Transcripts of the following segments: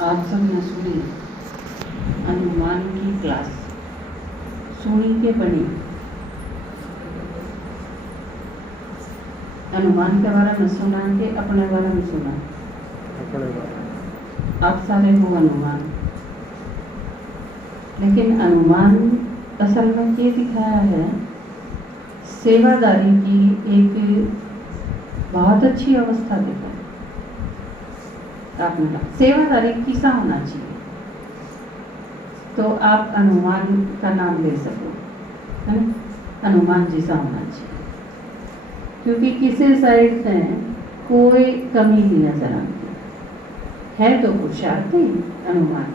आज सबने सुनी अनुमान की क्लास सुनी के बनी। अनुमान के बारे में सुना के अपने बारे में सुना। आप सारे हो अनुमान, लेकिन अनुमान असल में ये दिखाया है सेवादारी की एक बहुत अच्छी अवस्था दिखाई। आपने कहा सेवादारी किसा होना चाहिए, तो आप अनुमान का नाम ले सको, है ना? अनुमान जैसा होना चाहिए, क्योंकि किसी साइड से कोई कमी नहीं नजर आती है। तो पुरुषार्थ ही अनुमान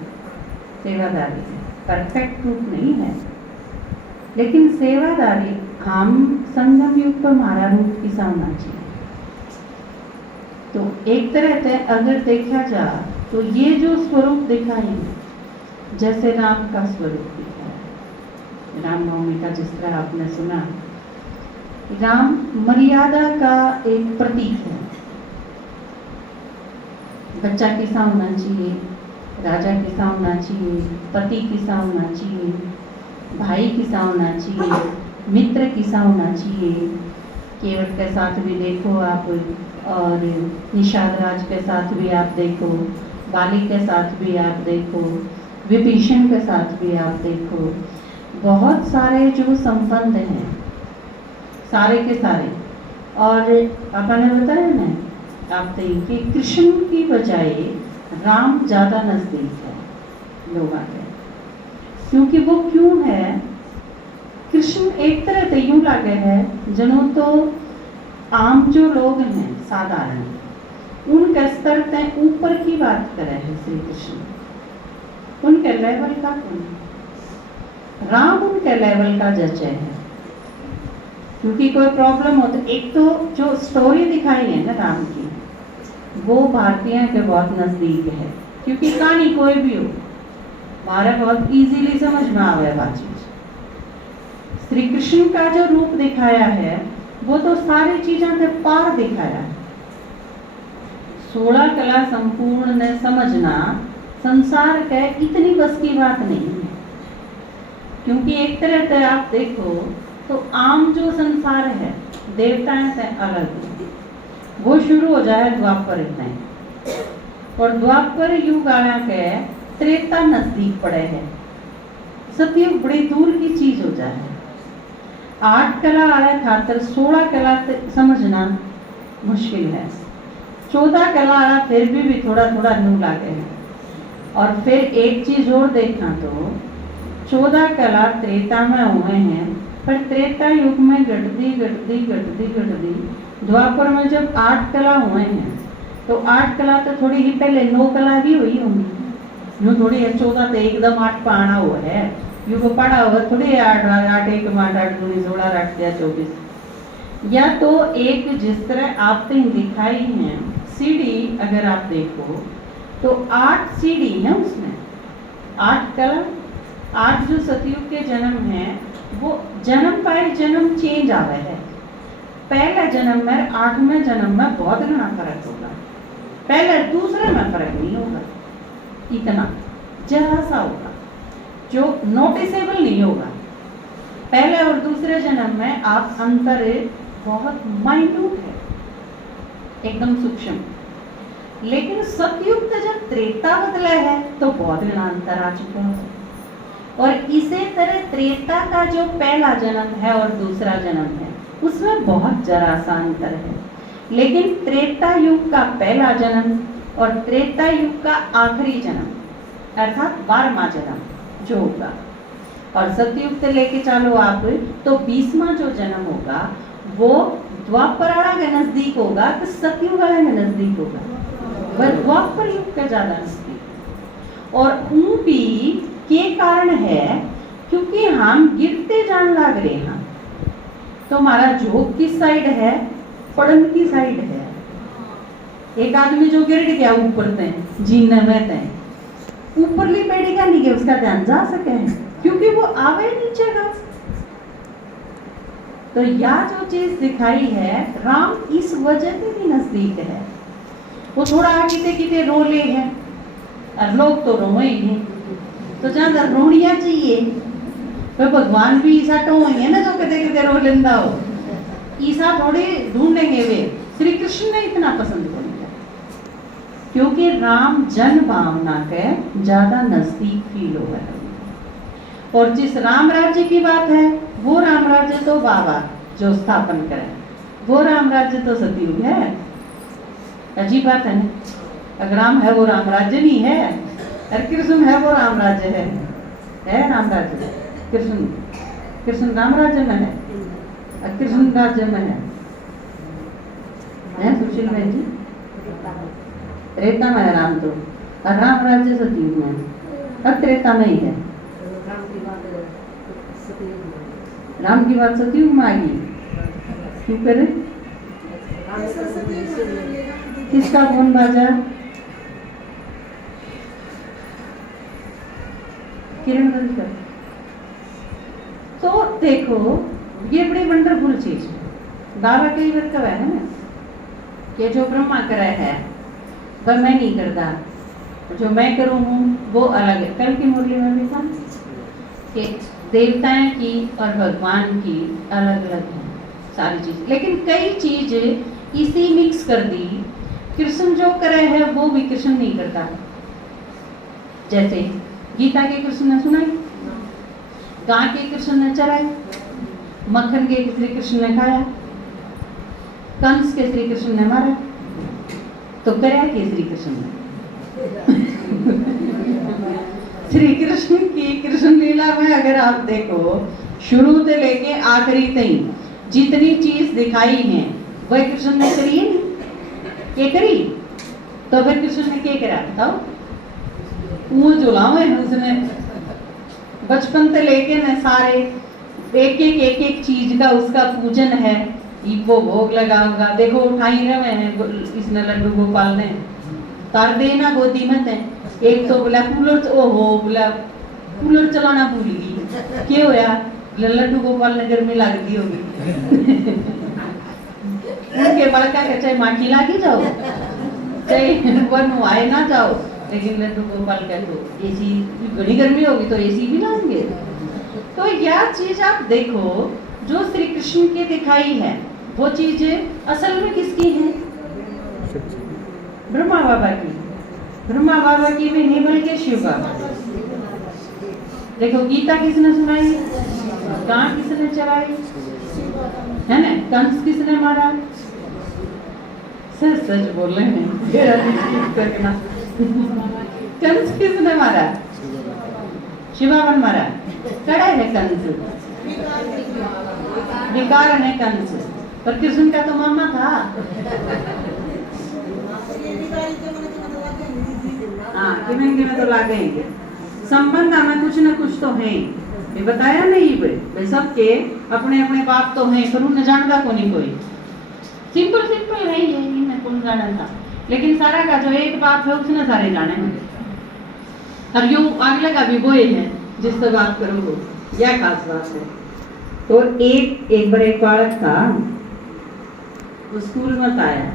सेवादारी है, परफेक्ट रूप नहीं है, लेकिन सेवादारी हम संगम युग पर हमारा रूप किसा होना चाहिए। तो एक तरह से अगर देखा जाए तो ये जो स्वरूप दिखाई, जैसे राम का स्वरूप दिखाया, रामनवमी का जिस तरह आपने सुना, राम मर्यादा का एक प्रतीक है। बच्चा किसा होना चाहिए, राजा किसा होना चाहिए, पति किसा होना चाहिए, भाई किसा होना चाहिए, मित्र किसा होना चाहिए। केवट के साथ भी देखो आप, और निषाद राज के साथ भी आप देखो, बाली के साथ भी आप देखो, विभीषण के साथ भी आप देखो। बहुत सारे जो संबंध हैं सारे के सारे, और आपने बताया ना आप देखिए कृष्ण की बजाय राम ज़्यादा नज़दीक है लोगों के। क्योंकि वो क्यों है, कृष्ण एक तरह से यूँ लगे है जनो तो आम जो लोग हैं साधारण, उनके स्तर से ऊपर की बात करे है श्री कृष्ण, उनके लेवल का कौन, राम उनके लेवल का जचे है। क्योंकि कोई प्रॉब्लम हो तो एक तो जो स्टोरी दिखाई है ना राम की, वो भारतीयों के बहुत नजदीक है, क्योंकि कहानी कोई भी हो हमारा बहुत इजीली समझ में आवे बात चीज। श्री कृष्ण का जो रूप दिखाया है वो तो सारी चीजों से पार दिखाया है। 16 कला संपूर्ण ने समझना संसार के इतनी बस की बात नहीं है। क्योंकि एक तरह से आप देखो तो आम जो संसार है देवताएं से अलग, वो शुरू हो जाए द्वापर में, और द्वापर युग आया के त्रेता नजदीक पड़े है, सतयुग बड़ी दूर की चीज हो जाए। 8 कला आया खातर 16 कला समझना मुश्किल है। 14 कला आया फिर भी थोड़ा थोड़ा नू लागे है। और फिर एक चीज और देखना तो 14 कला त्रेता में हुए हैं, पर त्रेता युग में घटती घटती घटती घटती द्वापर में जब 8 कला हुए हैं, तो 8 कला तो थोड़ी ही पहले 9 कला भी हुई होंगी। यूँ थोड़ी है 14 तो एकदम 8 पाना हुआ है, यू को पढ़ा हुआ थोड़ी 8 8 1 8 8 2 16 8 24। या तो एक जिस तरह आपने दिखाई है सीढ़ी, अगर आप देखो तो 8 सीढ़ी है उसमें, 8 कला, 8 जो सतयुग के जन्म है, वो जन्म पाए जन्म चेंज आवे है। पहले जन्म में 8वें जन्म में बहुत घना फर्क होगा, पहले दूसरे में फर्क नहीं होगा, इतना जरा सा होगा जो नोटिसेबल नहीं होगा। पहले और दूसरे जन्म में आप अंतर बहुत माइन्यूट है, एकदम सूक्ष्म। लेकिन सतयुग का जब त्रेता बदला है तो बहुत बड़ा अंतर आ चुका है। और इसी तरह त्रेता का जो पहला जन्म है और दूसरा जन्म है उसमें बहुत जरा सा अंतर है। लेकिन त्रेता युग का पहला जन्म और त्रेता युग का आखिरी जन्म अर्थात 12वां जन्म जो होगा, और सतयुग से लेके चलो आप तो 20वां जो जन्म होगा वो द्वापराड़ा के नजदीक होगा कि सतयुग वाले के नजदीक होगा, वह द्वापर युग के ज्यादा नजदीक। और ऊं भी के कारण है क्योंकि हम गिरते जान लग रहे हैं, तो हमारा जोग किस साइड है, पड़न की साइड है। एक आदमी जो गिर गया ऊपर से जीने में थे, ऊपरली पेड़ी का नहीं गया, उसका ध्यान जा सके हैं क्योंकि वो आवे नीचे का। तो यह जो चीज दिखाई है राम इस वजह से भी नजदीक है। वो थोड़ा किते किते रोले हैं, और लोग तो रोए ही, तो ज्यादा रोनिया चाहिए तो भगवान भी ईसा टोएंगे ना, जो कदे कदे रो लेंदा हो। ईसा थोड़े ढूंढेंगे वे, श्री कृष्ण ने इतना पसंद कर लिया क्योंकि राम जन भावना के ज्यादा नजदीक फील हो गया। और जिस राम राज्य की बात है वो राम राज्य तो बाबा जो स्थापन करे, वो राम राज्य तो सतयुग है। अजीब बात है ना, अगर राम है वो राम राज्य नहीं है, और कृष्ण है वो राम राज्य है राम राज्य। कृष्ण राम राज्य में है, कृष्ण राज्य में है सुशील भाई जी, त्रेता में है राम तो, और राम राज्य सतयुग में, अब त्रेता में ही है। राम की बात सतयुग में आ गई, क्यों करे? किसका फोन बाजा? किरण का। तो देखो ये बड़ी वंडरफुल चीज है। बाबा कई बार कहा है ना कि जो ब्रह्मा करे है वह मैं नहीं करता, जो मैं करूँ हूँ वो अलग है। कल की मुरली में भी था कि देवताएं की और भगवान की अलग अलग है सारी चीज, लेकिन कई चीज इसी मिक्स कर दी। कृष्ण जो करे है वो भी कृष्ण नहीं करता। जैसे गीता के कृष्ण ने सुनाई, गाय के कृष्ण ने चराई, मक्खन के श्री कृष्ण ने खाया, कंस के श्री कृष्ण ने मारा, तो करया के श्री कृष्ण ने श्री कृष्ण की कृष्ण लीला में अगर आप देखो शुरू से लेके आखिरी तक जितनी चीज दिखाई है वह कृष्ण ने करी है, क्या करी? तो फिर कृष्ण ने क्या करा बताओ? वो जुलाओ है उसने बचपन से लेके न सारे एक चीज का उसका पूजन है, वो भोग लगा होगा। देखो उठाई रहे हैं इसने लड्डू गोपाल ने, तार देना गोदी में थे। एक तो बोला कूलर, ओहो बोला कूलर चलाना भूल गई, क्या होया? लड्डू गोपाल ने गर्मी लग दी होगी उनके बड़का के चाहे माटी लागी जाओ चाहे वन आए ना जाओ, लेकिन लड्डू गोपाल का तो एसी बड़ी गर्मी होगी तो एसी भी लाएंगे। तो यह चीज आप देखो जो श्री कृष्ण की दिखाई है वो चीज असल में किसकी है? ब्रह्मा बाबा की। ब्रह्मा बाबा की भी नहीं बल्कि शिव बाबा। देखो गीता किसने सुनाई, गां किसने चराई, है ना? कंस किसने मारा? सच सच बोल रहे हैं कंस किसने मारा? शिवावन मारा। कड़ा है कंस, विकार है कंस, पर कृष्ण का तो मामा था। हाँ किमें तो लागेंगे, संबंध में कुछ न कुछ तो है। ये बताया नहीं भाई सबके अपने अपने बाप तो हैं, पर उन्हें जानता को नहीं कोई। सिंपल सिंपल है ये, इन्हें कौन जाना था, लेकिन सारा का जो एक बाप है उसने सारे जाने हैं। और यूं अगले का भी वही है जिससे बात करो वो, यह खास बात है। तो एक बार एक बालक था, वो स्कूल में आया,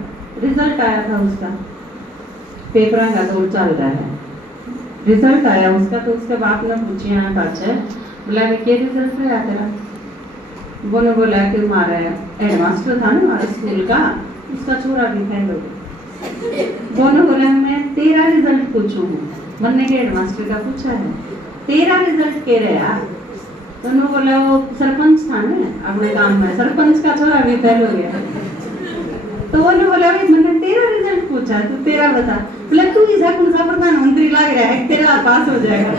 रिजल्ट आया था उसका, पेपर का दौर चल रहा है, रिजल्ट आया उसका। तो उसके बाप ने पूछा पाछे बोला क्या रिजल्ट आया तेरा? बोने बोला कि हमारा हेडमास्टर था ना हमारे स्कूल का, उसका छोरा भी फेल हो गया। बोने बोला मैं तेरा रिजल्ट पूछूं, मैंने के हेडमास्टर का पूछा है, तेरा रिजल्ट क्या रहा? बोने बोला वो सरपंच था ना अपने गांव में, सरपंच का छोरा भी फेल हो गया। तो बोने बोला मैंने तेरा रिजल्ट पूछा, तू तेरा बता। बोला तू इसा कौन सा प्रधानमंत्री लग रहा है तेरा पास हो जाएगा।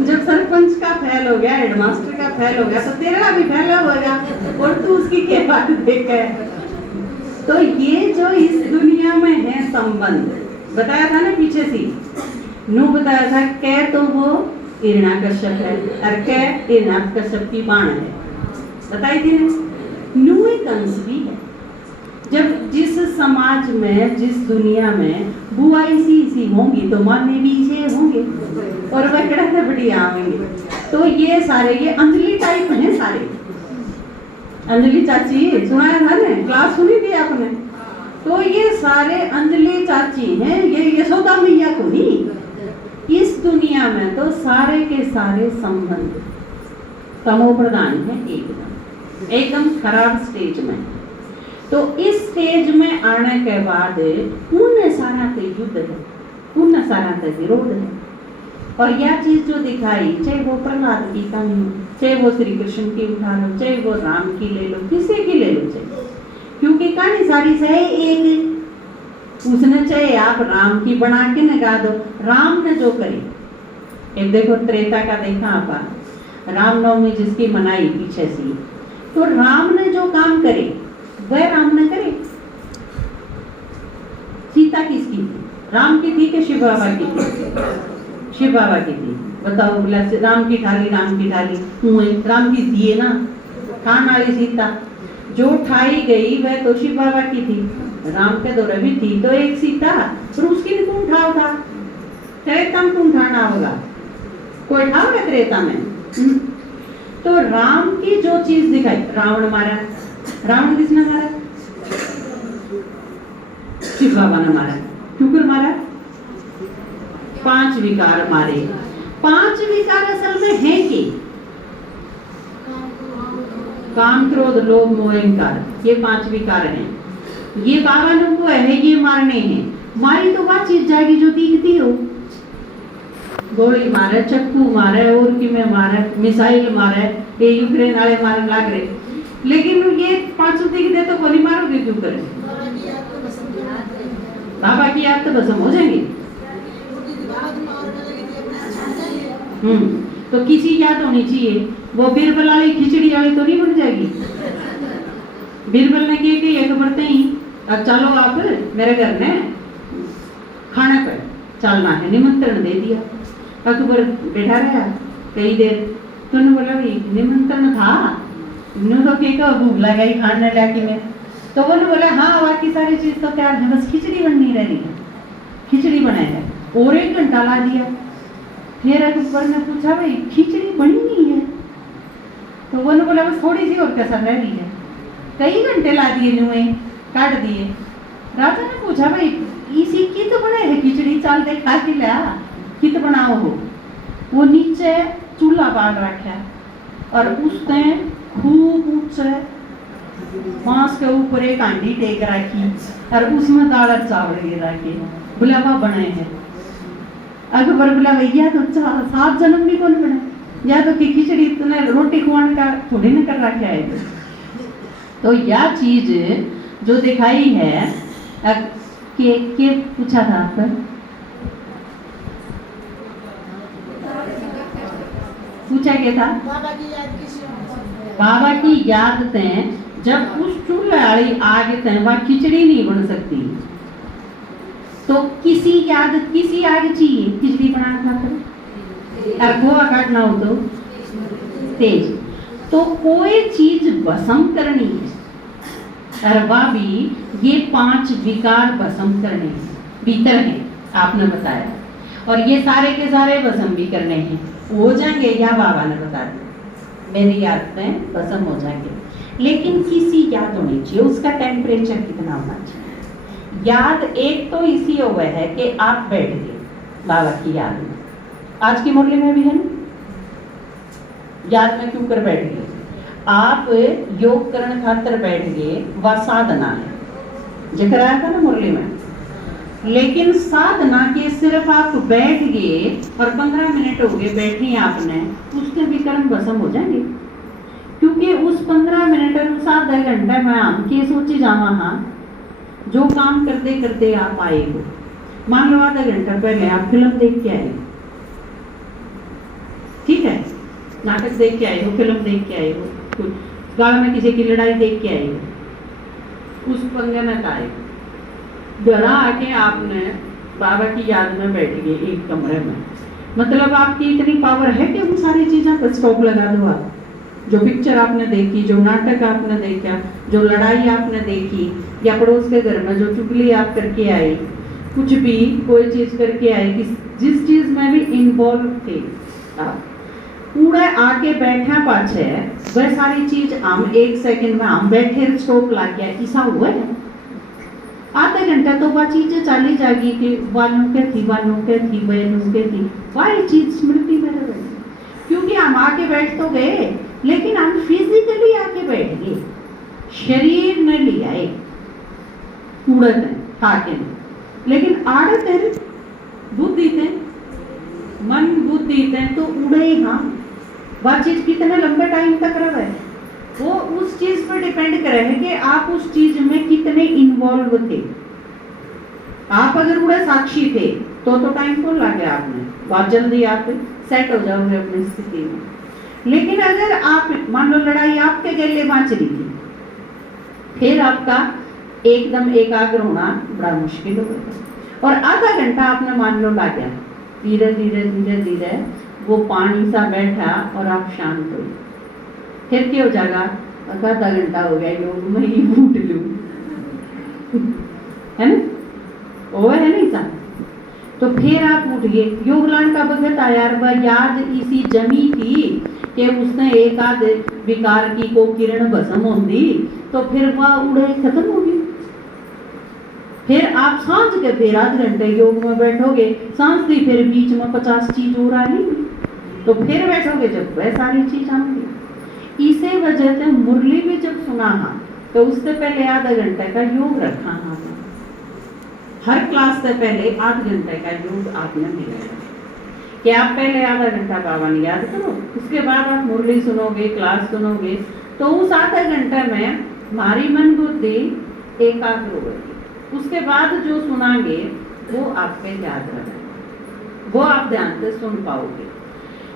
जब सरपंच का फेल हो गया, हेडमास्टर का फेल हो गया, तो तेरा भी फेल होगा, और तू उसकी क्या बात देख है? तो ये जो इस दुनिया में है संबंध बताया था ना पीछे से, नू बताया था कै तो वो हिरण्याकश्यप है और कै हिरण्याकश्यप की बाण है, बताई थी ना। नू एक अंश भी है। जब जिस समाज में जिस दुनिया में बुआई सी होंगी तो माने भी इसे होंगे, और वह कड़ा बढ़िया आएंगे। तो ये सारे ये अंजलि टाइप हैं सारे। अंजलि चाची सुनाया था ना, क्लास सुनी थी आपने? तो ये सारे अंजलि चाची हैं, ये यशोदा मैया को नहीं, दुनिया में तो सारे के सारे संबंध तमो प्रधान है, एकदम खराब स्टेज में। तो इस स्टेज में आने के बाद पुण्य सारा का युद्ध है, पुण्य सारा का विरोध है। और यह चीज जो दिखाई, चाहे वो प्रहलाद की कहानी हो, चाहे वो श्री कृष्ण की उठा लो, चाहे वो राम की ले लो, किसी की ले लो, चाहे, क्योंकि कहानी सारी से एक, उसने चाहे आप राम की बना के लगा दो, राम ने जो करे, एक देखो त्रेता का देखा आप, रामनवमी जिसकी मनाई पीछे से, तो राम ने जो काम करे वह राम ने करे। सीता किसकी थी? राम की थी कि शिव बाबा की थी? शिव बाबा की थी। बताओ, बोला राम की ठाली, राम की ठाली हुए, राम की दिए ना, खान वाली सीता जो ठाई गई वह तो शिव बाबा की थी, राम के दौरे भी थी तो एक सीता, पर उसकी भी कौन ठाव था? त्रेता में कौन ठाना होगा? कोई ठाव है त्रेता में? तो राम की जो चीज दिखाई, रावण मारा, रावण किसने मारा? शिव बाबा ने मारा। क्यों कर मारा? 5 विकार मारे। 5 विकार असल में है कि काम, क्रोध, लोभ, मोह, अहंकार, ये 5 विकार हैं। ये बाबा ने को है, ये मारने हैं। मारी तो वह चीज जाएगी जो दिखती हो, गोली मारे, चक्कू मारे, और कि में मारे, मिसाइल मारे, ये यूक्रेन वाले मारने लग रहे, लेकिन ये 5 दिख दे तो गोली मारोगे क्यों करे? बाबा की याद तो भस्म हो जाएंगी। तो किसी याद होनी चाहिए, वो बीरबल वाली खिचड़ी वाली तो नहीं बन जाएगी। बीरबल ने कहा कि एक बढ़ते ही, अब चलो आप मेरे घर में खाने पर चलना है, निमंत्रण दे दिया। अकबर बैठा रहा कई देर, तो उन्होंने बोला भाई निमंत्रण था, उन्होंने तो क्या भूख लगाई खाने लाके में, तो उन्होंने बोला हाँ बाकी सारी चीज तो तैयार है, बस खिचड़ी बननी रह रही है, खिचड़ी बनाई है। और 1 घंटा ला दिया। फिर अकबर ने पूछा भाई खिचड़ी बनी नहीं है, तो उन्होंने बोला बस थोड़ी सी और कसर रह रही है। कई घंटे ला दिए, नुए काट दिए। राजा ने पूछा भाई इसी की तो बने है खिचड़ी, चाल दे खा के ला, कित बनाओ हो। वो नीचे चूल्हा बाल रखा और उसने खूब ऊंचे बांस के ऊपर एक हांडी टेक रखी और उसमें दाल और चावल गिरा के बुलावा बनाए हैं। अकबर बोला भैया तो 7 जन्म भी कौन बना, या तो कि खिचड़ी तूने रोटी खुआने का थोड़ी न कर रखा है। तो यह चीज जो दिखाई है के पूछा था आपका, पूछा क्या था? बाबा की याद थे, जब उस चूल्हे वाली आग थे वह खिचड़ी नहीं बन सकती, तो किसी याद, किसी आग चाहिए खिचड़ी बनाना खाकर, और गोवा काटना हो तो तेज, तो कोई चीज भस्म करनी है, और वह भी ये 5 विकार भस्म करने हैं, भीतर है आपने बताया, और ये सारे के सारे भस्म भी करने हैं, हो जाएंगे या बाबा ने बता दिया, मेरी याद में भस्म हो जाएंगे। लेकिन किसी याद होनी चाहिए, उसका टेम्परेचर कितना होना चाहिए। याद एक तो इसी हुआ है कि आप बैठ गए बाबा की याद में, आज की मुरली में भी है ना, याद में क्यों कर बैठ गए? आप योग करण खातर बैठ गए, वह साधना है, जिक्र आया था ना मुरली में। लेकिन साधना के सिर्फ आप बैठ गए और 15 मिनट हो गए बैठे आपने, उसके भी कर्म भस्म हो जाएंगे, क्योंकि उस 15 मिनट और उस आधा घंटा में हम के सोची जावा, हाँ जो काम करते करते आप आए हो, मान लो आधा घंटा पहले आप फिल्म देख के आए, ठीक है, नाटक देख के आए हो, फिल्म देख के आए हो, गाँव में किसी की लड़ाई देख के आए हो, उस पंगे में आए, घर आके आपने बाबा की याद में बैठ गए एक कमरे में, मतलब आपकी इतनी पावर है कि उन सारी चीजों पर स्टॉप लगा दो। आप जो पिक्चर आपने देखी, जो नाटक आपने देखा, जो लड़ाई आपने देखी, या पड़ोस के घर में जो चुगली आप करके आए, कुछ भी कोई चीज करके आए, जिस चीज में भी इन्वॉल्व थे आप, पूरा आके बैठा पाछे वह सारी चीज हम 1 सेकंड में हम बैठे स्टॉप ला के ऐसा हुआ है। आधा घंटा तो वह चीजें चाली जाएगी कि वालों के थी बहनों के थी, वही चीज स्मृति में रह गई। क्योंकि हम आके बैठ तो गए, लेकिन हम फिजिकली आके बैठ गए, शरीर ने लिया है, उड़त है खाके नहीं, लेकिन आड़त है बुद्धि थे, मन बुद्धि थे तो उड़े ही। हाँ, वह चीज कितने लंबे टाइम तक रहे, वो उस चीज पर डिपेंड करे है कि आप उस चीज में कितने इन्वॉल्व थे। आप अगर उड़े साक्षी थे तो टाइम तो लगे आपने, बहुत जल्दी आप सेट हो जाओगे अपनी स्थिति में। लेकिन अगर आप मान लो लड़ाई आपके गले बाँच रही थी, फिर आपका एकदम एकाग्र होना बड़ा मुश्किल होगा। और आधा घंटा आपने मान लो ला गया, धीरे धीरे वो पानी सा बैठा और आप शांत हो, फिर क्या हो जाएगा? आधा घंटा हो गया योग में ही उठ लू, है ना? वो है नहीं सा, तो फिर आप उठ गए। योगलान का भगत यार वह याद इसी जमी थी कि उसने एक आध विकार की को किरण भस्म होंगी, तो फिर वह उड़े खत्म हो गई। फिर आप सांझ के फिर आधे घंटे योग में बैठोगे, सांझ दी फिर बीच में 50 चीज और आ गई, तो फिर बैठोगे जब वह सारी चीज आएंगी। इसी वजह से मुरली भी जब सुना हाँ तो उससे पहले आधा घंटे का योग रखा हाँ, हर क्लास से पहले आध घंटे का योग आपने मिला कि आप पहले आधा घंटा बाबा ने याद करो, उसके बाद आप मुरली सुनोगे, क्लास सुनोगे, तो उस आधे घंटे में हमारी मन बुद्धि एकाग्र होगी। उसके बाद जो सुनांगे वो आपके याद रहेगा, वो आप ध्यान से सुन पाओगे।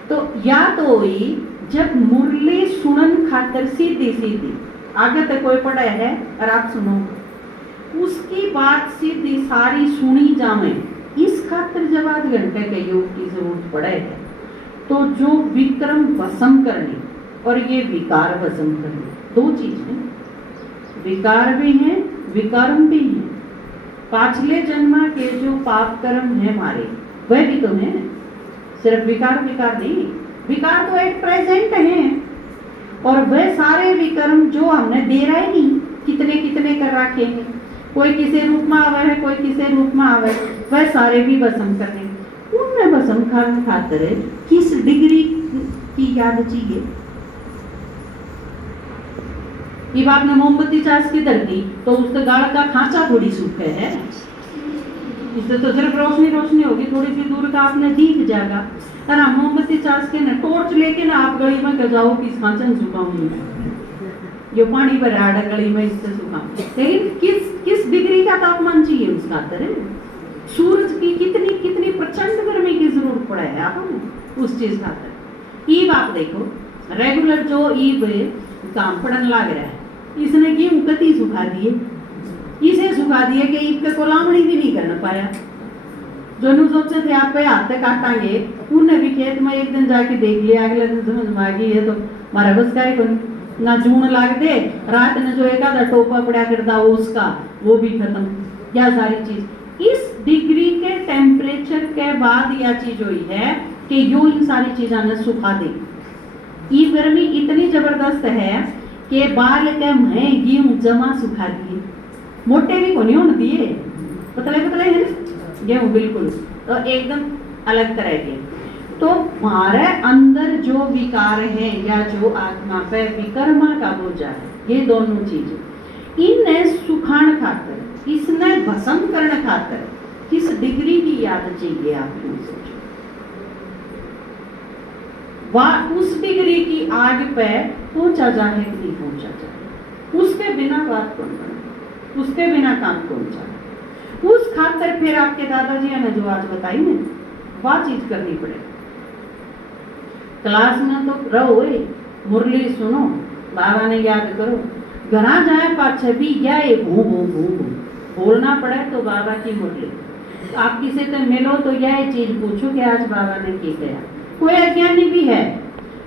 तो या तो हुई जब मुरली सुनन खातर सीधी आगे तक कोई पड़ा है और आप सुनो, उसकी बात सीधी सारी सुनी जावे, इस खातिर जब आध घंटे के योग की जरूरत पड़े है, तो जो विक्रम भस्म करने और ये विकार भस्म करने, दो चीज है, विकार भी है विकर्म भी है। पाछले जन्म के जो पाप कर्म है हमारे, वह भी तो है, सिर्फ विकार नहीं, विकार तो एक प्रेजेंट है, और वह सारे विकर्म जो हमने दे रहे नहीं, कितने कर रखे हैं, कोई किसी रूप में आवे है, कोई किसी रूप में आवे, वह सारे भी भस्म करने। उनमें भस्म खाने खातिर किस डिग्री की याद चाहिए? जब आपने मोमबत्ती चास की धर दी तो उसके गाढ़ का खांचा थोड़ी सूखे है, इससे तो सिर्फ रोशनी होगी, थोड़ी सी दूर का आपने दिख जाएगा। और हम मोमबत्ती चास के ना टॉर्च लेके ना आप गली में जाओ किस खांचा सुखाऊंगी, जो पानी भरा है गली में इससे सुखाऊं, लेकिन किस डिग्री का तापमान चाहिए उस खातर? सूरज की कितनी प्रचंड गर्मी की जरूरत पड़ा है आपको उस चीज खातर। ईब आप देखो रेगुलर जो ईब काम पड़न लग रहा है, इसने गेहूं कति सुखा दिए, इसे सुखा दिए कि ईब के कोलामणी भी नहीं करना पाया। जो नु सोचे थे आप पे हाथ काटांगे, उन्हें भी खेत में एक दिन जाके देख लिया, अगले दिन समझ में आ गई है तो हमारा बस का ही ना जून लाग दे, रात ने जो एक आधा टोपा पड़ा करता हो उसका वो भी खत्म, या सारी चीज इस डिग्री के टेम्परेचर के बाद यह चीज हुई है कि यो इन सारी चीजा ने सुखा दे। ये गर्मी इतनी जबरदस्त है कि बाल के मैं गेहूं जमा सुखा दिए, मोटे भी कोनी होने दिए, पतले है ना गेहूं बिल्कुल, तो एकदम अलग तरह के। तो हमारे अंदर जो विकार है या जो आत्मा पे विकर्मा का बोझा है, ये दोनों चीजें इन्हें सुखाण खातर, इसने भस्म करने खातर किस डिग्री की याद चाहिए आपको सोचो। उस डिग्री की आग पे पहुंचा जाए कि नहीं पहुंचा जाए, उसके बिना बात कौन बने, उसके बिना काम कौन चले। उस खातर फिर आपके दादाजी ने जो आज बताई ना, वह चीज करनी पड़ेगी। क्लास में तो रहो, मुरली सुनो, बाबा ने याद करो, घरा जाए पाछे भी या बोलना पड़े तो बाबा की मुरली। आप किसी से मिलो तो यह चीज पूछो कि आज बाबा ने की गया। कोई अज्ञानी भी है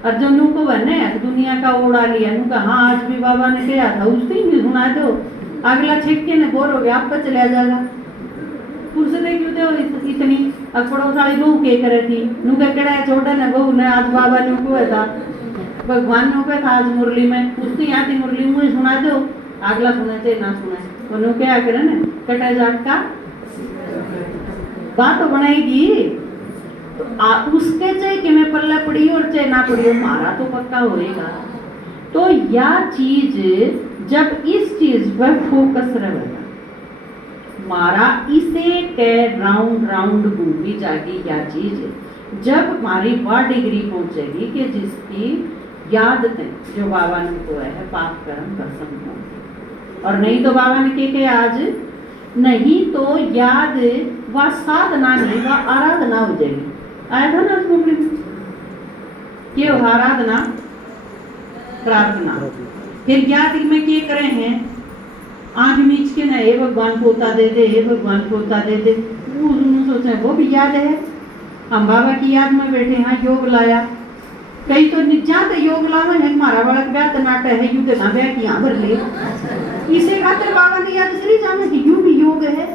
और जब नू को बने दुनिया का ओढ़ा लिया, नू का हाँ आज भी बाबा ने कहा था, उस दिन भी सुना दो, अगला छिटके ने बोर हो गया, आप पर चला जाएगा। पूछते क्यों थे इतनी अकड़ो साड़ी बहू के करे थी, नू का कड़ा छोटा ने बहू ने आज बाबा ने को था, भगवान ने को था आज मुरली में, उसने यहाँ की मुरली मुझे सुना दो, अगला सुने थे ना सुने, नु क्या करे ना कटा जाट का बात तो बनाएगी। तो उसके चाहे कि मैं पल्ला पड़ी और चाहे ना पड़ी, मारा तो पक्का होएगा। तो यह चीज जब इस चीज पर फोकस रहेगा, मारा इसे के राउंड राउंड घूमती जाएगी यह चीज, जब हमारी वह डिग्री पहुंचेगी कि जिसकी याद थे जो बाबा ने को है पाप कर्म कसम हो। और नहीं तो बाबा ने के आज नहीं तो याद वह साधना नहीं वह आराधना हो जाएगी। आया था ना मुंबई में ये आराधना प्रार्थना। फिर याद में क्या करे हैं, आंख मीच के ना हे भगवान पोता दे दे, हे भगवान पोता दे दे, सोचे वो भी याद है। हम बाबा की याद में बैठे हैं, योग लाया। कई तो निजात योग लावे है, हमारा बड़ा ब्याह नाट है, युद्ध ना ब्याह की भर ले इसे खातिर बाबा ने याद श्री जाने की यूं भी योग है,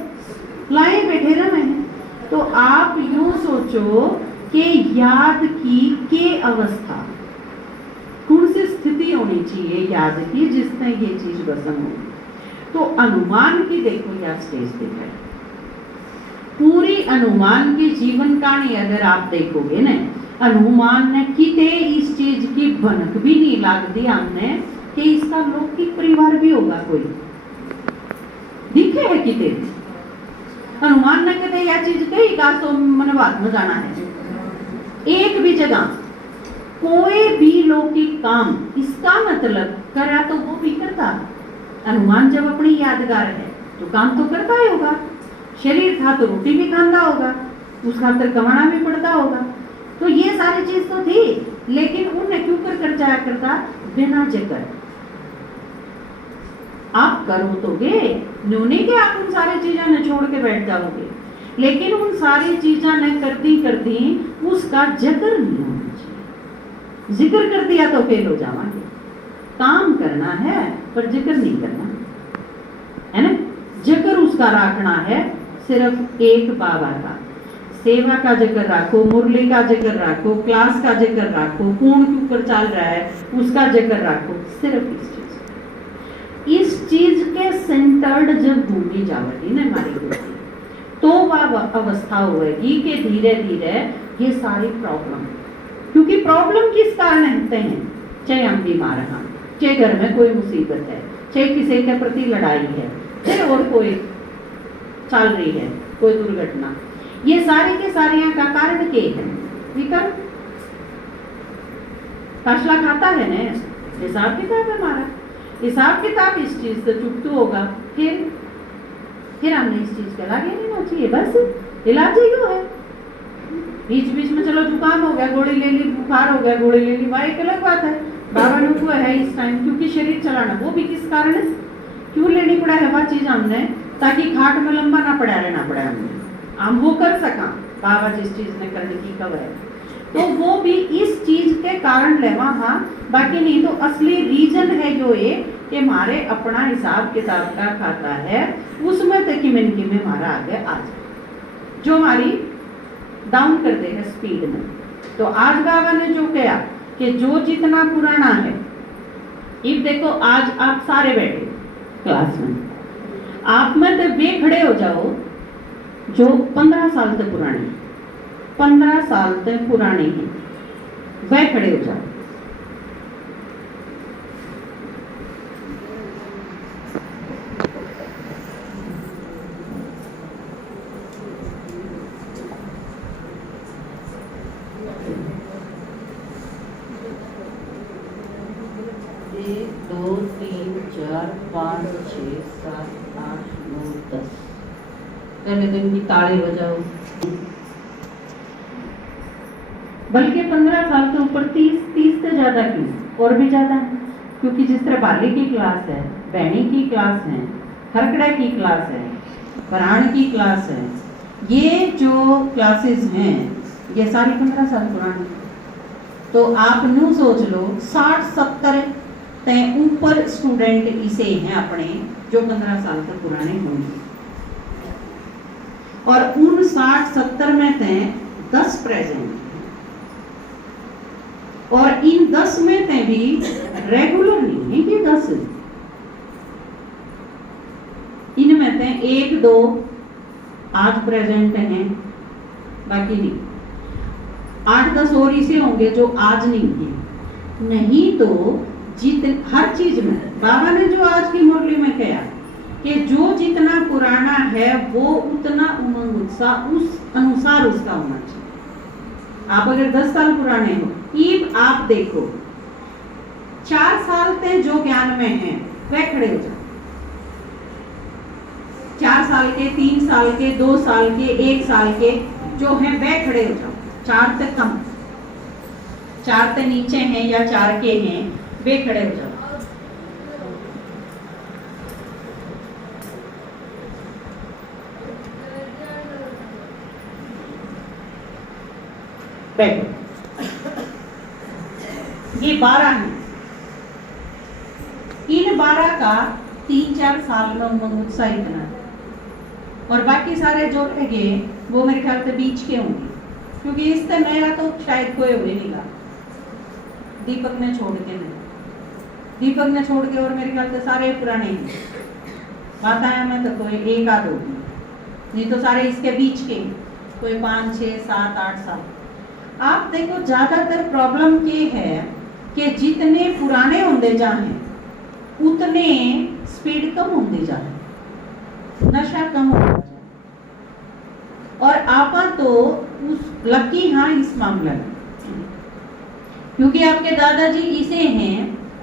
लाए बैठे रहे हैं। तो आप यूं सोचो कि याद की के अवस्था कौन सी स्थिति होनी चाहिए याद की जिसने ये चीज बसम हो। तो अनुमान की देखो यह स्टेज दिख है, पूरी अनुमान की जीवन कहानी अगर आप देखोगे ना, अनुमान ने किते इस चीज की भनक भी नहीं लागती हमने कि इसका लौकिक परिवार भी होगा कोई दिखे है किते। अनुमान ने कहते यह चीज कही का तो मन बात में जाना है, एक भी जगह कोई भी लौकिक काम इसका मतलब करा तो वो भी करता। अनुमान जब अपनी यादगार है तो काम तो करता ही होगा, शरीर था तो रोटी भी खाना होगा, उस खातर कमाना भी पड़ता होगा। तो ये सारी चीज तो थी, लेकिन उन्हें क्यों कर जाया करता बिना जिक्र। आप करो तोगे न्यूने के आप उन सारी चीजों ने छोड़ के बैठ जाओगे, लेकिन उन सारी चीजों ने करती करती उसका जिक्र नहीं होना चाहिए। जिक्र कर दिया तो फेल हो जावांगे। काम करना है पर जिक्र नहीं करना है ना, जिक्र उसका रखना है सिर्फ एक बाबा का। सेवा का जिक्र रखो, मुरली का जिक्र रखो, क्लास का जिक्र रखो, कौन क्यों कर चल रहा है उसका जिक्र रखो, सिर्फ इस चीज के सेंटर्ड जब घूमी जाएगी ना हमारी बुद्धि, तो वह अवस्था होगी कि धीरे धीरे ये सारी प्रॉब्लम, क्योंकि प्रॉब्लम किस कारण होते हैं, चाहे हम बीमार हैं, चाहे घर में कोई मुसीबत है, चाहे किसी के प्रति लड़ाई है, चाहे और कोई चल रही है कोई दुर्घटना, ये सारी के सारे का कारण क्या है, विकल्प फैसला खाता है ना, हिसाब किताब है हमारा, हिसाब किताब इस चीज से चुकतू होगा। फिर हमने इस चीज का लागे नहीं होना चाहिए, बस इलाज ही है। बीच बीच में चलो जुकाम हो गया गोली ले ली, बुखार हो गया गोली ले ली, वह एक अलग बात है। बाबा ने हुआ है इस टाइम क्योंकि शरीर चलाना, वो भी किस कारण है, क्यों लेनी पड़ा है वह चीज हमने, ताकि खाट में लंबा ना पड़ा रहना पड़ा हमने, हम वो कर सका बाबा जिस चीज ने करने की कवर है, तो वो भी इस चीज के कारण लेवा। हाँ बाकी नहीं तो असली रीजन है जो ये कि हमारे अपना हिसाब किताब का खाता है, उसमें तक कि मिनकी में हमारा आगे आ जाए जो हमारी डाउन कर दे है स्पीड में। तो आज बाबा ने जो कहा कि जो जितना पुराना है, इब देखो आज आप सारे बैठे क्लास में, आप में तो वे खड़े हो जाओ जो 15 साल तक पुराने, 15 साल तक पुराने हैं, वह खड़े हो जाओ। एक, दो, तीन, चार, 5, 6, 7, 8, 9, 10। पहले तो इनकी ताली बजाओ। बल्कि 15 साल के ऊपर 30 से ज्यादा क्यों, और भी ज्यादा है, क्योंकि जिस तरह बाली की क्लास है, बहनी की क्लास है, खरकड़ा की क्लास है, पराण की क्लास है, ये जो क्लासेस हैं ये सारी 15 साल पुरानी। तो आप न्यू सोच लो 60-70 तय ऊपर स्टूडेंट इसे हैं अपने जो 15 साल तक पुराने होंगे, और उन 60-70 में तय 10 प्रेजेंट, और इन 10 में तय भी रेगुलर नहीं है कि 10, इनमें तय उसमें 1-2 आज प्रेजेंट हैं, बाकी नहीं। 8-10 और इसे होंगे जो आज नहीं है। नहीं तो हर चीज में बाबा ने जो आज की मुरली में कहा कि जो जितना पुराना है वो उतना उमंग उत्साह उस अनुसार उसका होना चाहिए। आप अगर 10 साल पुराने हो, ईब आप देखो 4 साल से जो ज्ञान में है वह खड़े हो जाओ। 4 साल के, 3 साल के, 2 साल के, 1 साल के जो हैं वह खड़े हो जाओ। 4 से कम, 4 से नीचे हैं या 4 के हैं वे खड़े हो जाओ। बैठो। ये 12 है। इन 12 का 3-4 साल में उमंग उत्साह इतना है, और बाकी सारे जो रह गए वो मेरे ख्याल से बीच के होंगे, क्योंकि इससे नया तो शायद कोई हो नहीं रहा। दीपक ने छोड़ के नहीं, दीपक ने छोड़ के और मेरे ख्याल से सारे पुराने हैं। माताया में तो कोई 1-2 नहीं तो सारे इसके बीच के, कोई 5, 6, 7, 8 साल। आप देखो ज्यादातर प्रॉब्लम ये है कि जितने पुराने होंगे जाए उतने स्पीड कम होती जाए, नशा कम होता जाए। और आपा तो उस लकी हाँ इस मामले में, क्योंकि आपके दादाजी इसे हैं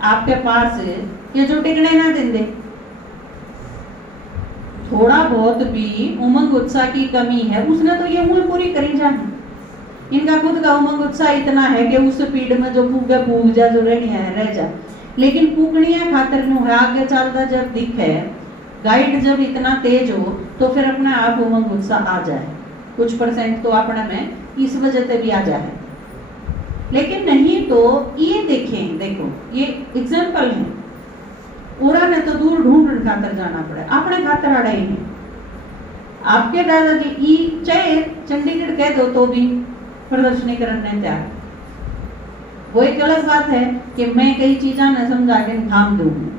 आपके पास ये जो टिकने ना देंगे। थोड़ा बहुत भी उमंग उत्साह की कमी है, उसने तो ये मूल पूरी करी जानी। इनका खुद का उमंग उत्साह इतना है कि उस स्पीड में जो फूक जा जो रह जा, लेकिन फूकनिया खातर नु है आगे चलता जब दिखे गाइड जब इतना तेज हो तो फिर अपने आप उमंग उत्साह आ जाए। कुछ परसेंट तो अपने में इस वजह से भी आ जाए, लेकिन नहीं तो ये देखें, देखो ये एग्जाम्पल है। ओरा ने तो दूर ढूंढ खातर जाना पड़े, अपने खातर अड़े हैं। आपके दादाजी चाहे चंडीगढ़ कह दो तो भी प्रदर्शनी करने तैयार। वो एक अलग बात है कि मैं कई चीजा ने समझा के थाम दूंगी,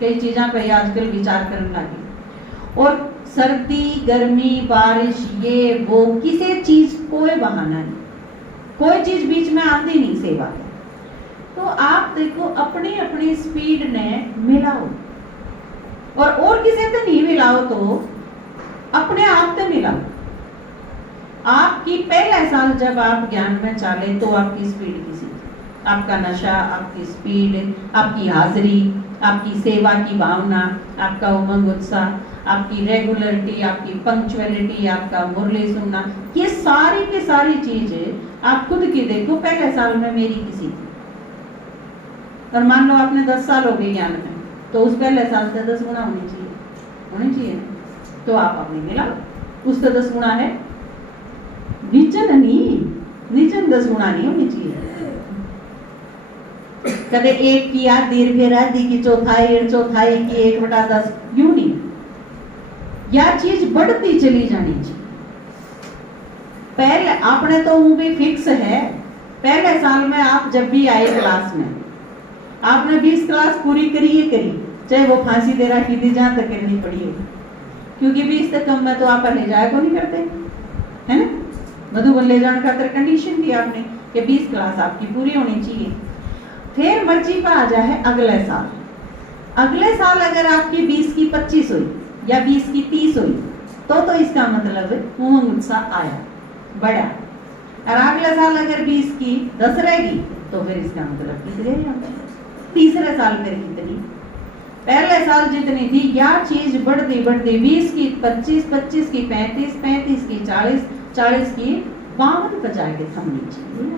कई चीजा पे आजकल विचार करने लगी। और सर्दी, गर्मी, बारिश, ये वो किसी चीज कोई बहाना नहीं, कोई चीज बीच में आती नहीं सेवा के। तो आप देखो अपनी अपनी स्पीड ने मिलाओ, और किसी से नहीं मिलाओ तो अपने आप से मिलाओ। आपकी पहले साल जब आप ज्ञान में चाले तो आपकी स्पीड किसी, आपका नशा, आपकी स्पीड, आपकी हाजिरी, आपकी सेवा की भावना, आपका उमंग उत्साह, आपकी रेगुलरिटी, आपकी पंक्चुअलिटी, आपका मुरली सुनना, ये सारी की सारी चीजें आप खुद की देखो पहले साल में मेरी किसी थी। और मान लो आपने 10 साल हो गए ज्ञान में, तो उस पहले साल से 10 गुना होनी चाहिए। तो आप अपनी मिलाओ, उससे 10 गुना है, नीचन 10 गुना नहीं होनी चाहिए। कदे 1 की याद दीर्घ राधि की चौथाई की 1/10 यूं नहीं, यह चीज बढ़ती चली जानी चाहिए। पहले आपने तो वो भी फिक्स है, पहले साल में आप जब भी आए क्लास में आपने 20 क्लास पूरी करी है करी, चाहे वो फांसी दे रहा की जहां तक करनी पड़ी हो, क्योंकि 20 से कम में तो आप ले जाए को नहीं करते है ना। मधुबन ले जाने का कंडीशन दी आपने कि 20 क्लास आपकी पूरी होनी चाहिए। फिर मर्जी पर आ जाए अगले साल। अगले साल अगर आपकी 20 की 25 हुई या 20 की 30 हुई तो इसका मतलब उमंग उत्साह आया, बढ़ा। और अगले साल अगर 20 की 10 रहेगी तो फिर इसका मतलब तीसरे साल फिर कितनी, पहले साल जितनी थी या चीज बढ़ती 20 की 25, 25 की 35, 35 की 40, 40 की 52 पर जाके थमनी चाहिए।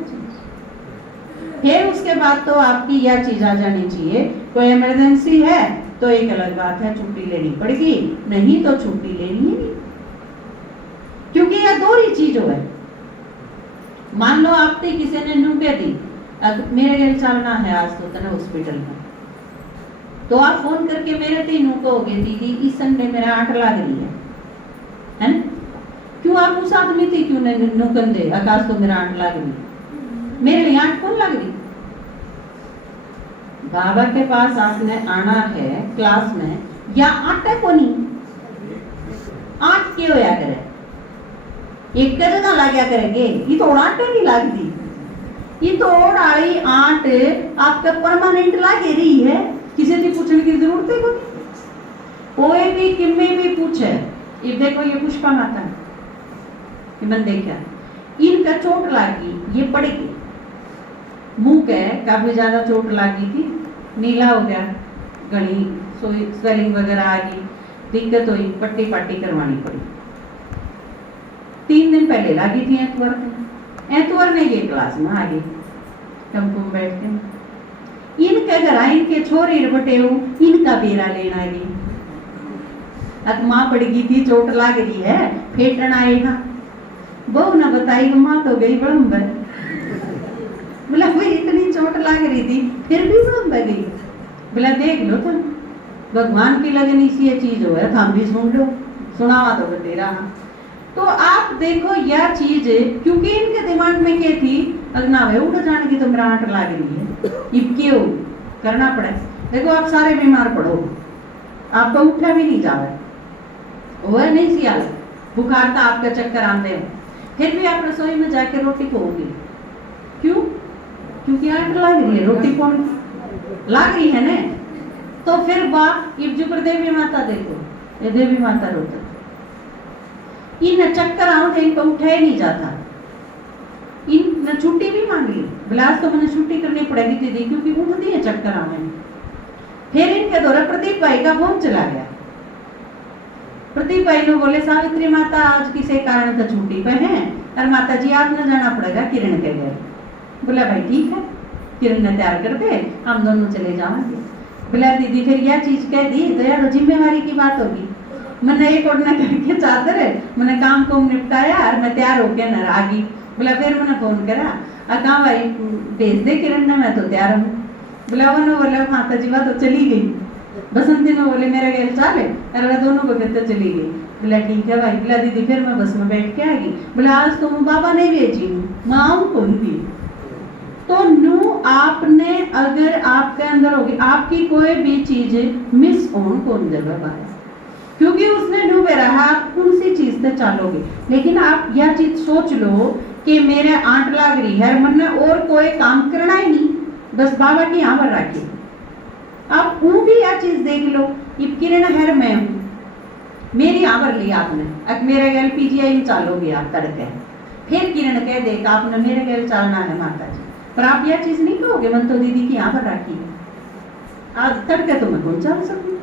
फिर उसके बाद तो आपकी यह चीज आ जानी चाहिए, कोई इमरजेंसी है तो एक अलग बात है, छुट्टी लेनी पड़ेगी, नहीं तो छुट्टी लेनी ही नहीं, क्योंकि यह दोहरी चीज है। मान लो आपने किसी ने नुके दी, मेरे घर चलना है आज तो तना हॉस्पिटल में, तो आप फोन करके मेरे तीनों कहोगे दीदी इस संडे मेरा 8 लाग रही है ना। क्यों आप उस आदमी थी क्यों नुकन दे आकाश तो मेरा 8 लाग रही, मेरे लिए 8 कौन लग रही। बाबा के पास आपने आना है क्लास में या 8 को नहीं, आठ के होया करे, एक का जगह लाग्या करेंगे, ये तो आठ नहीं लागती, ये तो डाली आठ आपका परमानेंट लागे रही है, किसी से पूछने की जरूरत है कोई भी किम्मे भी पूछे। ये देखो ये पुष्पा माता मन देखा, इनका चोट लागी, ये पड़ गई, मुंह के काफी ज्यादा चोट लागी थी, नीला हो गया, गली स्वेलिंग वगैरह आ गई, दिक्कत हुई, पट्टी पाटी करवानी पड़ी। 3 दिन पहले लागी थी एतवार ने ये क्लास में आ गई, टेम्पो में बैठ के इनके घर इनके छोरे बटे हो, इनका बेरा लेना आ गई, माँ पड़ गई थी, चोट लाग रही है, फेटन आएगा, बहू ने बताई माँ तो गई बड़म्बर, बोला भाई इतनी चोट लाग रही थी फिर भी बड़म्बर गई, बोला देख लो तुम, भगवान की लगनी सी ये चीज हो है, हम भी सुन लो, सुनावा तो बतेरा। तो आप देखो यह चीज, क्योंकि इनके दिमाग में क्या थी, अगना वे उड़ जाने की तो मेरा आंट लाग रही है, इब क्यों करना पड़े। देखो आप सारे बीमार पड़ो, आपका उठा भी नहीं जावे, वह नहीं सी हालत, बुखार था, आपका चक्कर आते हो, फिर भी आप रसोई में जाके रोटी खाओगे, क्यों? क्योंकि आंट लाग रही है, रोटी कौन लाग रही है ना। तो फिर वाह इब जो देवी माता देखो, ये देवी माता रोता, इन चक्कर आओ थे, इनको उठाया नहीं जाता, इन छुट्टी भी मांग ली, बिलास तो मैंने छुट्टी करनी पड़ेगी दीदी क्योंकि उठती है चक्कर आवे। फिर इनके दौरा प्रदीप भाई का फोन चला गया, प्रदीप भाई ने बोले सावित्री माता आज किसी कारण तो छुट्टी पे हैं और माता जी आपने जाना पड़ेगा किरण के घर। बोला भाई ठीक है, किरण ने तैयार कर दे, हम दोनों चले जाएंगे। बोला दीदी फिर यह चीज कह दी तो यार जिम्मेवारी की बात होगी, मैंने एक ओढ़ना करके चादर है, मैंने काम को निपटाया और मैं तैयार होके न आ गई। बोला फिर मैंने फोन करा, कहाँ भाई भेज दे किरण ने, मैं तो तैयार हूँ। बोला वो न बोला माता जी तो चली गई, बसंती ने बोले मेरा गैल चाले, अरे दोनों को कहते चली गई। बोला ठीक है भाई। बोला दीदी फिर मैं बस में बैठ के आ गई। बोला आज तुम बाबा नहीं भेजी हूँ, मैं आऊँ कौन भी। तो नू आपने अगर आपके अंदर होगी, आपकी कोई भी चीज मिस ऑन कौन जगह बात, क्योंकि उसने डूबे रहा, आप कौन सी चीज से चालोगे। लेकिन आप यह चीज सोच लो कि मेरे आंट लाग रही है, मैंने और कोई काम करना ही नहीं, बस बाबा की यहाँ पर रखी। आप वो भी यह चीज देख लो, ये किरण हर मैं हूँ, मेरी यहाँ पर ली आपने, अब मेरे गैल पीजीआई में चालोगे आप तड़के, फिर किरण कह देगा आपने मेरे गैल चलना है माता जी, पर आप यह चीज नहीं कहोगे मन तो दीदी की यहाँ पर रखी है, आज तड़के तो मैं कौन चल सकूँ,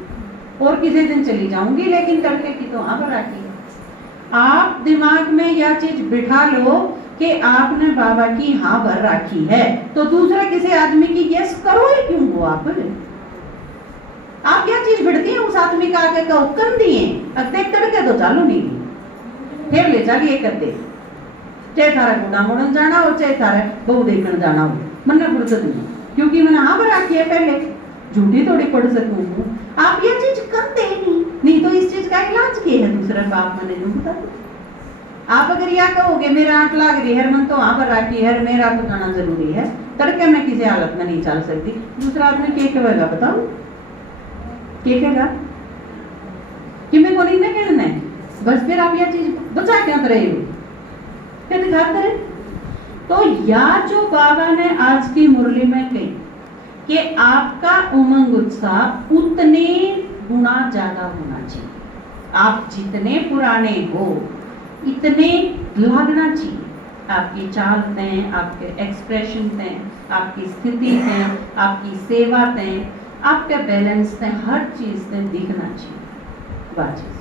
और किसी दिन चली जाऊंगी, लेकिन तड़के की तो वहां पर रखी है। आप दिमाग में यह चीज बिठा लो कि आपने बाबा की हाँ भर रखी है, तो दूसरा किसी आदमी की यस करो ही क्यों हो। आप यह चीज बिड़ती है उस आदमी का आगे का हुक्म दिए, अगले तड़के तो चालू नहीं, फिर ले जाके करते, चाहे थारा गुड़ा मोड़न जाना हो, चाहे थारा बहु देखने जाना हो, मन्ना फुर्सत नहीं, क्योंकि मैंने हाँ भर रखी है, पहले झूठी थोड़ी पढ़ सकूं। आप ये चीज करते ही नहीं तो इस चीज का इलाज क्या है, दूसरा बाप मैंने जो बता दो। आप अगर यह कहोगे मेरा आंट लाग रही है, मन तो वहां पर राखी है, मेरा तो जाना जरूरी है, तड़के मैं किसी हालत में नहीं चल सकती, दूसरा आदमी क्या कहेगा बताओ, क्या कहेगा कि मैं को नहीं कहना है, बस फिर आप यह चीज बचा क्या रहे हो, क्या दिखाते रहे। तो या जो बाबा ने आज की मुरली में कही कि आपका उमंग उत्साह उतने गुना ज्यादा होना चाहिए, आप जितने पुराने हो इतने लागना चाहिए, आपकी चाल दें, आपके एक्सप्रेशन दें, आपकी स्थिति दें, आपकी सेवा दें, आपके बैलेंस दें, हर चीज दें दिखना चाहिए वाचिस,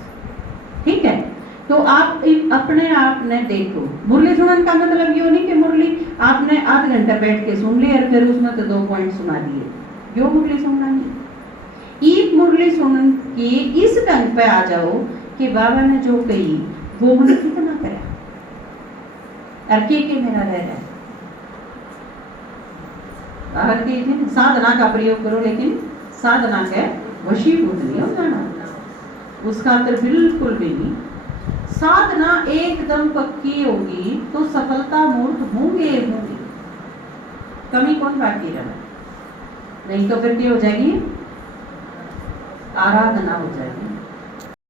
ठीक है। तो आप अपने आप ने देखो, मुरली सुनने का मतलब ये नहीं कि मुरली आपने आध घंटा बैठ के सुन ली और फिर उसमें तो 2 पॉइंट सुना दिए, यो मुरली सुनना नहीं। एक मुरली सुन के इस ढंग पे आ जाओ कि बाबा ने जो कही वो मैंने कितना करा और के मेरा रह रहा है। बाहर की साधना का प्रयोग करो, लेकिन साधना के वशीभूत नहीं हो जाना, उसका अंतर बिल्कुल भी नहीं। साधना एकदम पक्की होगी तो सफलता मूर्त होंगे, कमी कौन बाकी रहा, नहीं तो फिर क्या हो जाएगी, आराधना हो जाएगी।